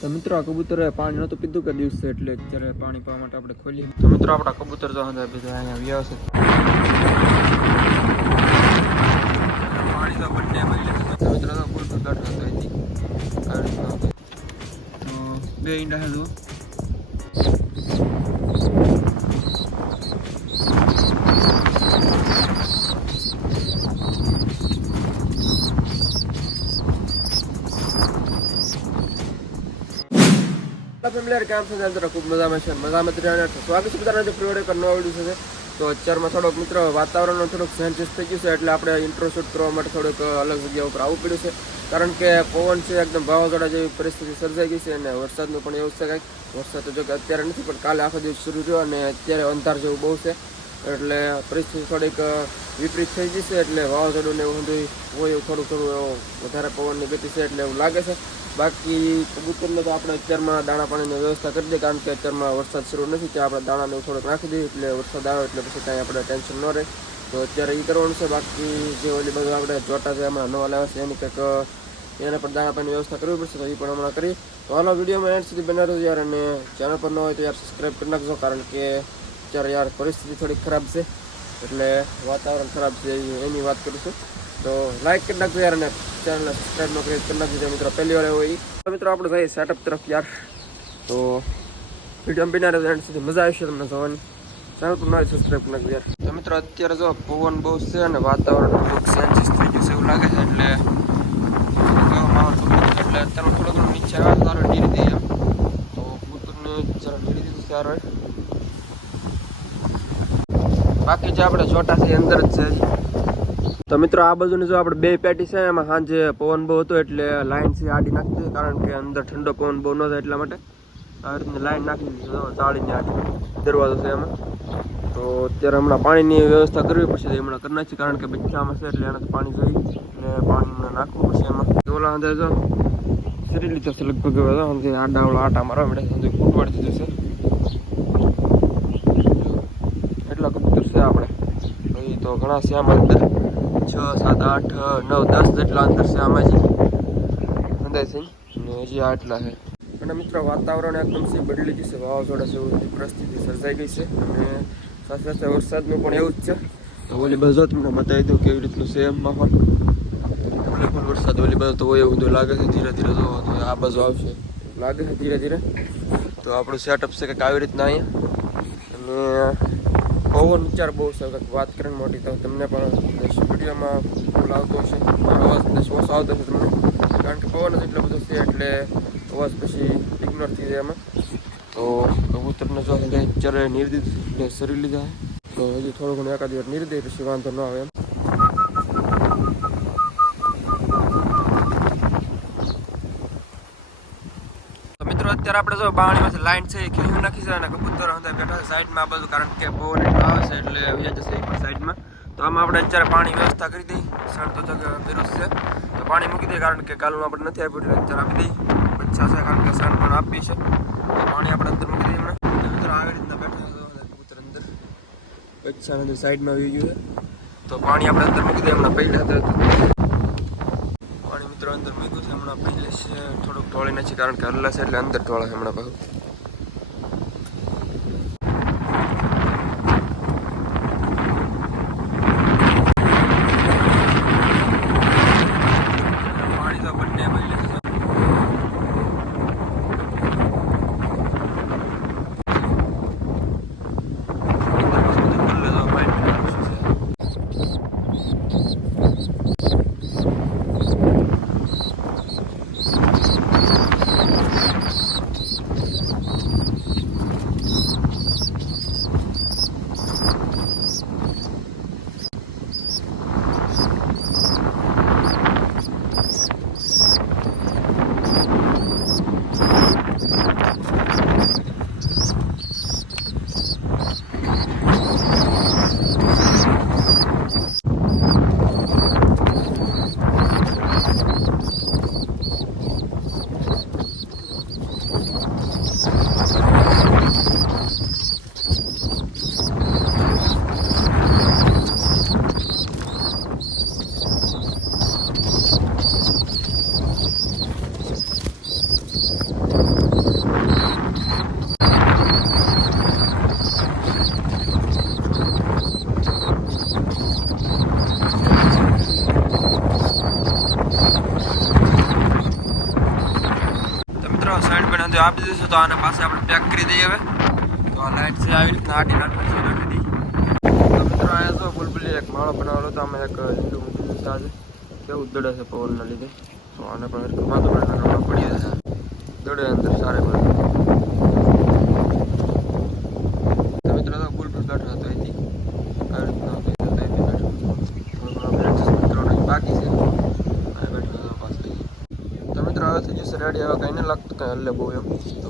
તો મિત્રો આ કબૂતરે પાણી નહોતું પીધું કે દિવસે એટલે અત્યારે પાણી પીવા માટે આપણે ખોલીએ. તો મિત્રો આપણા કબૂતર જો બધા અહીંયા વ્યવસ્થિત પાણી તો બંને મળી મિત્રો તો ફૂલ બેઠા હતો અહીંથી તો બે ઈંડા હતું. ફેમિલી કેમ છે અંદર ખૂબ મજામાં છે સ્વાગત છે બધાને ફ્રી ઓર્ડર કરવાનો વિડીયો છે. તો અત્યારમાં થોડોક મિત્રો વાતાવરણનો થોડોક ચેન્જીસ થઈ ગયું છે એટલે આપણે ઇન્ટ્રો શૂટ કરવા માટે થોડુંક અલગ જગ્યા ઉપર આવવું પડ્યું છે. કારણ કે પવન છે એકદમ વાવાઝોડા જેવી પરિસ્થિતિ સર્જાઈ ગઈ છે અને વરસાદનું પણ એવું છે કંઈક. વરસાદ તો જો કે અત્યારે નથી પણ કાલે આખો દિવસ શરૂ થયો અને અત્યારે અંધાર જેવું બહુ છે એટલે પરિસ્થિતિ થોડીક વિપરીત થઈ ગઈ છે. એટલે વાવાઝોડું ને એવું બધું હોય એવું થોડું વધારે પવનની ગતિ છે એટલે એવું લાગે છે. બાકી કબૂતરને તો આપણે અત્યારમાં દાણા પાણીની વ્યવસ્થા કરી દઈએ કારણ કે અત્યારમાં વરસાદ શરૂ નથી ત્યાં આપણે દાણાને થોડોક નાખી દઈએ એટલે વરસાદ આવે એટલે પછી કાંઈ આપણે ટેન્શન ન રહે. તો અત્યારે એ કરવાનું છે. બાકી જે ઓલી બધું આપણે જોટા છે હમણાં નવા લાવ્યા છે એની કંઈક એને પણ દાણા પાણીની વ્યવસ્થા કરવી પડશે તો એ પણ હમણાં કરી. તો હાલો વિડીયોમાં એન્ડ સુધી બનાવી દો યાર અને ચેનલ પર ન હોય તો યાર સબસ્ક્રાઈબ કરી નાખજો કારણ કે અત્યારે યાર પરિસ્થિતિ થોડીક ખરાબ છે એટલે વાતાવરણ ખરાબ છે એની વાત કરીશું. તો લાઈક કરી નાખજો યાર અને ચેનલને સબસ્ક્રાઈબ ન કરી નાખજો મિત્રો પહેલી વાર હોય તો મિત્રો આપણે જઈએ સેટઅપ તરફ યાર. તો વિડીયો બિના એન્ડ સુધી મજા આવશે તમને જોવાની. ચેનલ પર નવી સબસ્ક્રાઈબ કરી નાખજો યાર. તો મિત્રો અત્યારે જો પવન બહુ છે અને વાતાવરણ થોડુંક ચેન્જીસ થઈ ગયું છે એવું લાગે છે એટલે અત્યારે થોડું ઘણું નીચે આવે તારે ઢીરી દઈએ એમ તો કૂતરને જરા ઢીરી દીધું ત્યારે બાકી જે આપણે છોટા છે અંદર જ છે. તો મિત્રો આ બાજુની જો આપણે બે પેટી છે એમાં સાંજે પવન બહુ હતો એટલે લાઈન છે આડી નાખી દીધી કારણ કે અંદર ઠંડો પવન બહુ ન થાય એટલા માટે આવી રીતની લાઈન નાખી દીધી તાળીની આડી દરવાજો છે એમાં. તો અત્યારે હમણાં પાણીની વ્યવસ્થા કરવી પડશે હમણાં કરી નાખી કારણ કે બચ્ચામાં છે એટલે એને પાણી જોઈ એટલે પાણી નાખવું પડશે એમાં. ઓલા અંદર જો શરીર લીધો છે લગભગ આડાવાળા આટા મારવા મળે ફૂટવાડી દીધું છે એટલા કબૂતર છે આપણે ભાઈ. તો ઘણા છે આમાં અંદર 6, 7, 8, 9, 10 જેટલા અંદર છે આમાં જ અંદાજ છે અને હજી આટલા છે. અને મિત્રો વાતાવરણ એકદમ છે બદલી ગયું છે વાવાઝોડા જેવી પરિસ્થિતિ સર્જાઈ ગઈ છે અને સાથે સાથે વરસાદનું પણ એવું જ છે. તો ઓલી બાજુ તમને બતાવી દઉં કેવી રીતનું છે એમ માહોલ. ઓલી પણ વરસાદ ઓલી બાજુ તો હોય એવું લાગે છે ધીરે ધીરે જો આ બાજુ આવશે લાગે છે ધીરે ધીરે. તો આપણું સેટઅપ છે કંઈક આવી રીતના અહીંયા અને પવન વિચાર બહુ છે વાત કરીને મોટી તો તમને પણ વિડીયોમાં ફૂલ આવતો હશે અવાજ શ્વાસ આવતો હશે તમને કારણ કે પવન જ એટલો બધો છે એટલે અવાજ પછી ઇગ્નોર થઈ જાય એમાં. તો કબૂતરને જો અત્યારે નીર દીધું એટલે શરીર લીધા તો હજી થોડું ઘણું એકાદ વાર નીર દે પછી વાંધો ન આવે એમ. અત્યારે આપણે જો બાવણીમાંથી લાઈન છે એ ખેંચી નાખી છે અને કબૂતરો અંદર બેઠા છે સાઈડમાં આ બધું કારણ કે પવન એટલો આવે છે એટલે વ્યા જશે એ પણ સાઈડમાં. તો આમાં આપણે અત્યારે પાણી વ્યવસ્થા કરી દઈએ સણ તો જગ્યા વિરુદ્ધ છે તો પાણી મૂકી દઈએ કારણ કે કાલનું આપણે નથી આપ્યું એટલે અત્યારે આપી દઈએ બચ્ચા છે કારણ કે સણ પણ આપી છે તો પાણી આપણે અંદર મૂકી દઈએ હમણાં. મિત્રો આવી રીતના બેઠા કબૂતર અંદર બચ્ચા અંદર સાઈડમાં આવી ગયું છે તો પાણી આપણે અંદર મૂકી દઈએ હમણાં પૈડા અંદર મૂક્યું છે હમણાં પહેલે છે થોડુંક ઢોળી નાખી કારણ કે હલ્લા છે એટલે અંદર ઢોળે હમણાં પાછું. પાણી તો બંને પહેલે છે મિત્રો સાઈડ પર અંદર આપી દઈશું તો આના પાસે આપણે પેક કરી દઈએ હવે. તો આ લાઈટ છે આવી રીતના આડી નાખી દઈએ. તો મિત્રો અહીંયા જો બુલબુલી એક માળો બનાવેલો તો અમે એક લીલું મૂકી દીધું આજે કેવું દડે છે પવનના લીધે. તો આને પણ માથું પડી જશે દડે અંદર સારે પડે. તો મિત્રો તો બુલબુલ બેઠો હતો અહીંથી આવી રીતના બાકી છે બેઠો હતો પાછળ. તો મિત્રો હવે થઈ જશે રેડી. હવે કંઈ નહીં લાગતું કંઈ હલ્લે બહુ એમ. તો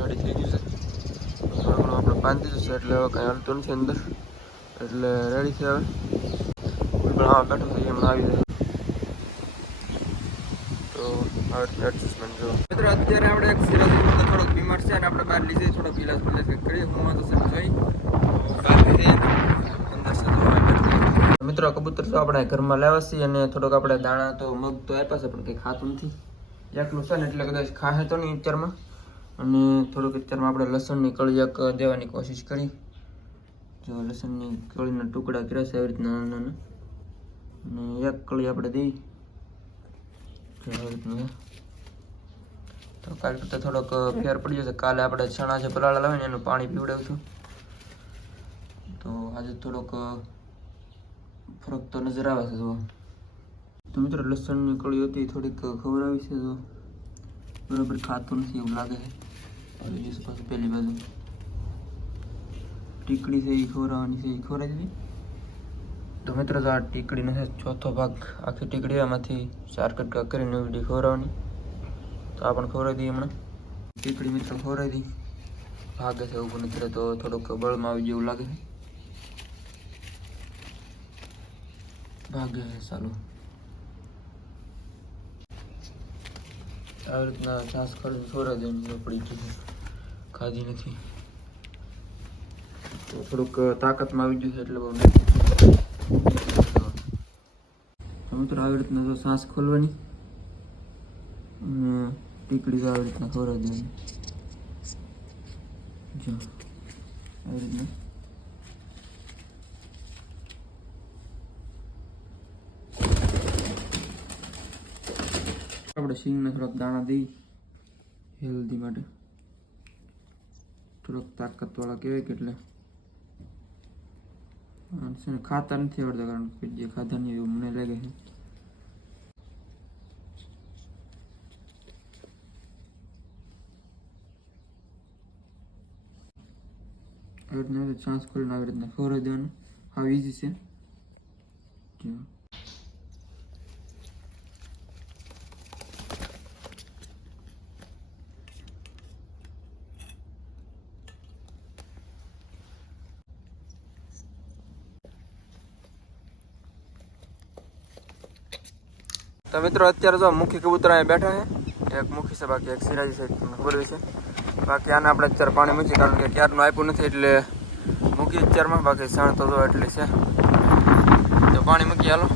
રેડી થઈ ગયું છે થોડું ઘણું આપણે બાંધી જશે એટલે હવે કંઈ હલતું નથી અંદર એટલે રેડી છે હવે. પણ હા બેઠો થઈ એમ આવી જાય. તો એડજસ્ટમેન્ટ જો મિત્રો અત્યારે આપણે એક સિરાજમાં તો થોડોક બીમાર છે અને આપણે બહાર લીધે થોડોક ઇલાજ કરીએ હું તો સર જોઈ બાકી અંદર છે તો મિત્રો કબૂતર તો આપણે ઘરમાં લાવ્યા છીએ અને થોડોક આપણે દાણા તો મગ તો આપ્યા છે પણ કંઈ ખાતું નથી એકલું છે ને એટલે કદાચ ખાશે તો નહીં અત્યારમાં. અને થોડુંક અત્યારમાં આપણે લસણની કળી એક દેવાની કોશિશ કરી. જો લસણની કળીના ટુકડા કર્યા છે આવી રીતના નાના અને એક કળી આપણે દઈ આવી રીતનું. તો કાલે કરતાં થોડોક ફેર પડી જશે. કાલે આપણે ચણા જે પલાળા લાવીને એનું પાણી પીવડાવું છું. તો આજે થોડોક ફરક તો નજર આવે છે. તો મિત્રો લસણની કળી હતી થોડીક ખબર આવી છે તો બરાબર ખાતું નથી એવું લાગે છે. આવી જશે પાછું પહેલી બાજુ ટીકડી છે એ ખવડાવવાની છે એ ખવડાવી દીધી. તો મિત્રો તો આ ટીકડીનો છે ચોથો ભાગ આખી ટીકડી એમાંથી 4 કટકા કરીને વિડીયો ખવડાવવાની. તો આ પણ ખવડાવી દઈએ હમણાં ટીકડી મિત્રો ખવડાવી દી. ભાગે છે એવું નથી તો થોડુંક બળમાં આવી જેવું લાગે છે. ભાગે છે ચાલુ આવી રીતના છાસ ખાલી ખવડાવી દેવાની પડી ગઈ ખાધી નથી તો થોડુંક તાકાતમાં આવી ગયું છે એટલે બહુ નથી. મિત્રો આવી રીતના તો શ્વાસ ખોલવાની અને ટીકડી આવી રીતના ખવડાવી દેવાની. જો આવી રીતના આપણે સિંગને થોડાક દાણા દઈ હેલ્ધી માટે થોડોક તાકાતવાળા કહેવાય કે એટલે છે ને ખાતા નથી આવડતા કારણ કે જે ખાધા નહીં એવું મને લાગે છે. આવી રીતના ચાન્સ ખોલીને આવી રીતના ખવડાવી દેવાનું. હા ઈઝી છે. જો તો મિત્રો અત્યારે જો મુખી કબૂતર અહીંયા બેઠા છે. એક મુખી છે બાકી એક સિરાજી છે તમને ખબર છે. બાકી આને આપણે અત્યારે પાણી મૂકી કારણ કે ક્યારનું આપ્યું નથી એટલે મૂકી અત્યારમાં. બાકી સણ તો જો એટલી છે તો પાણી મૂકી હાલો.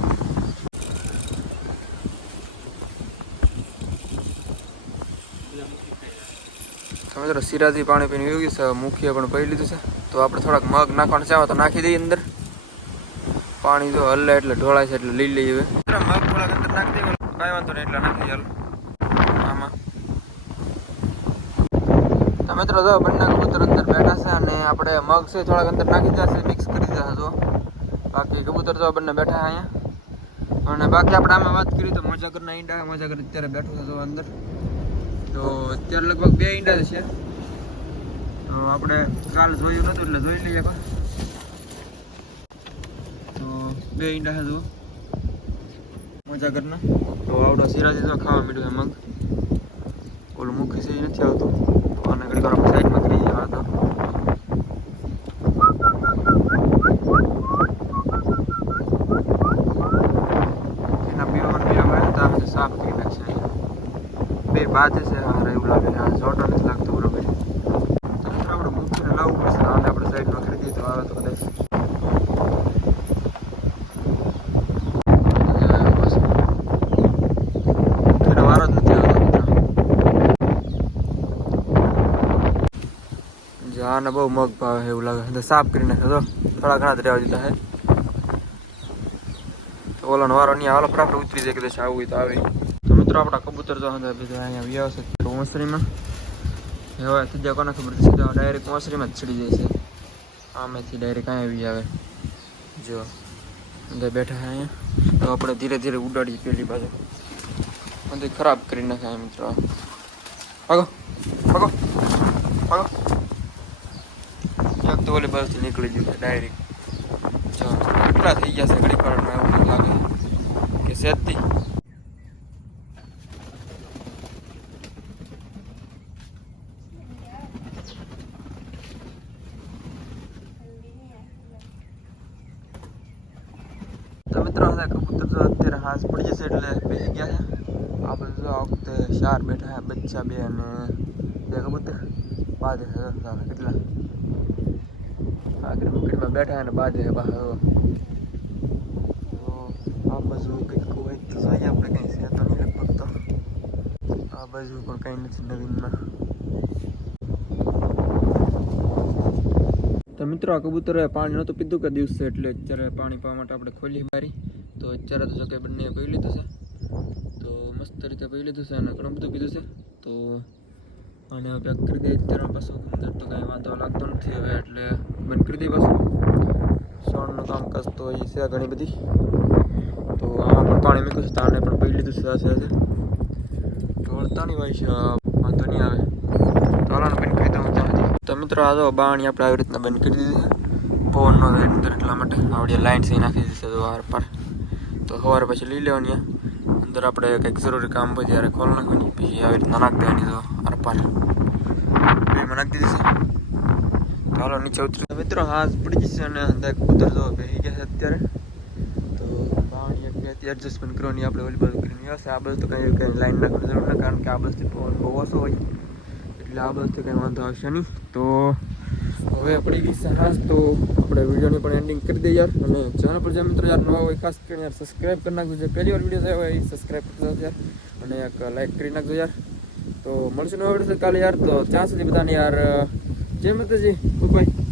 તો મિત્રો સિરાજી પાણી પીને યોગી છે મુખીએ પણ પી લીધું છે. તો આપણે થોડાક મગ નાખવાનું ચાહો તો નાખી દઈએ અંદર. પાણી જો હલ્લે એટલે ઢોળાય છે એટલે લઈ લઈએ. મગ થોડાક અંદર નાખી દઈએ કાંઈ વાંધો નહીં એટલે નાખી હાલ આમાં. તો મિત્રો જો બંને કબૂતર અંદર બેઠા છે અને આપણે મગ છે થોડાક અંદર નાખી દીધા છે મિક્સ કરી દીધા જો. બાકી કબૂતર જો બંને બેઠા અહીંયા. અને બાકી આપણે આમાં વાત કરીએ તો મજાગરના ઈંડા મજાગર અત્યારે બેઠો છે જો અંદર. તો અત્યારે લગભગ 2 ઈંડા છે. તો આપણે કાલ જોયું નતું એટલે જોઈ લઈએ. તો 2 ઈંડા છે જો મજાગરના. તો આવડો સિરાજી તો ખાવા માંડ્યું છે મગ. ઓલું મૂકી છે એ નથી આવતું તો આને ઘડી વાર આપણે સાઈડમાં કરી જવા તો એના પીવામાં તો આપણે સાફ કરી નાખશે. 2 બાદ છે હારે એવું લાગે છે. જોટો નથી લાગતો બરોબર. તો આપણે મૂકીને લાવવું પડશે. આને આપણે સાઈડમાં કરી દઈએ તો આવે તો કદાચ વારો જ નથી આવતો. આને બહુ મગ ભાવે એવું લાગે સાફ કરી નાખે તો થોડા ઘણા જ રહેવા દીધા છે. તો ઓલાનો વારો નહીં હાલો ફટાફટ ઉતરી જાય કદાચ આવું હોય તો આવે. તો મિત્રો આપણા કબૂતર તો બધા અહીંયા વ્યવસ્થિત ઓસરીમાં હવે ત્રીજા કોને ખબર છે તો ડાયરેક્ટ ઓસરીમાં જ ચડી જાય છે આમેથી ડાયરેક્ટ અહીંયા આવી આવે જો અંદર બેઠા છે અહીંયા તો આપણે ધીરે ધીરે ઉડાડીએ પેલી બાજુ બધું ખરાબ કરી નાખે મિત્રો ભાગો ભાગો ભાગો એક તો ઓલી બાજુથી નીકળી ગયું છે ડાયરેક્ટ જો કેટલા થઈ ગયા છે ઘડી પાડમાં એવું લાગે કે સેજથી તો મિત્રો કબૂતર તો અત્યારે હાથ પડી જશે એટલે બેસી ગયા છે આ બધું આ વખતે 4 બેઠા છે બચ્ચા 2 અને 2 કબૂતર બાજે કેટલા આગળ મુકીમાં બેઠા અને બાજે બહાર આ બાજુ કંઈક હોય તો જોઈએ આપણે કંઈ છે તો નહીં લગભગ તો આ બાજુ પણ કંઈ નથી નવીનમાં તો મિત્રો આ કબૂતરે પાણી નહોતું પીધું કે દિવસે એટલે અત્યારે પાણી પીવા માટે આપણે ખોલી બારી તો અત્યારે તો જો કે બંને પી લીધું છે તો મસ્ત રીતે પી લીધું છે અને ઘણું બધું પીધું છે તો અને પેક કરી દઈએ અત્યારે પાછું અંદર તો કાંઈ વાંધો લાગતો નથી હવે એટલે બંધ કરી દઈએ પાછું સોણનું કામકાજ તો એ છે ઘણી બધી તો આમાં પણ પાણી મૂક્યું છે તાણે પણ પી લીધું છે સાથે ઢોળતાની હોય છે વાંધો નહીં આવે તો હાલાને બંધ કરી દઉં ત્યાંથી તો મિત્રો આ જો બાણી આપણે આવી રીતના બંધ કરી દીધી છે પવનનો અંદર એટલા માટે આવડી લાઈન સહી નાખી દીધી છે વાર પર તો સવારે પછી લઈ લેવાની અંદર આપણે કંઈક જરૂરી કામ હોય ત્યારે ખોલ નાખવાની પછી આવી રીતના નાખી દેવાની તો આર પાર એમાં નાખી દીધી છે ચાલો નીચે ઉતરી મિત્રો હાથ પડી જશે અને અંદર કબૂતર જો બેસી ગયા છે અત્યારે તો બાણી એટલે એડજસ્ટમેન્ટ કરવાની આપણે ઓલી બાજુ કરીને આવશે આ બાજુ તો કંઈ લાઈન નાખવાની જરૂર નથી કારણ કે આ બાજુથી પવન બહુ ઓછો હોય એટલે આ બાજુથી કંઈ વાંધો આવશે નહીં તો હવે પડી ગઈ છે હાથ તો આપણે વિડીયોની પણ એન્ડિંગ કરી દઈએ યાર અને ચેનલ પર જે મિત્રો યાર નવા હોય ખાસ કરીને યાર સબસ્ક્રાઈબ કરી નાખજો જે પહેલી વાર વિડીયો આવ્યો હોય એ સબસ્ક્રાઈબ કરી નાખજો યાર અને એક લાઈક કરી નાખજો યાર તો મળશું નવા વિડીયો કાલે યાર તો ત્યાં સુધી બધાને યાર જય માતાજી બાય.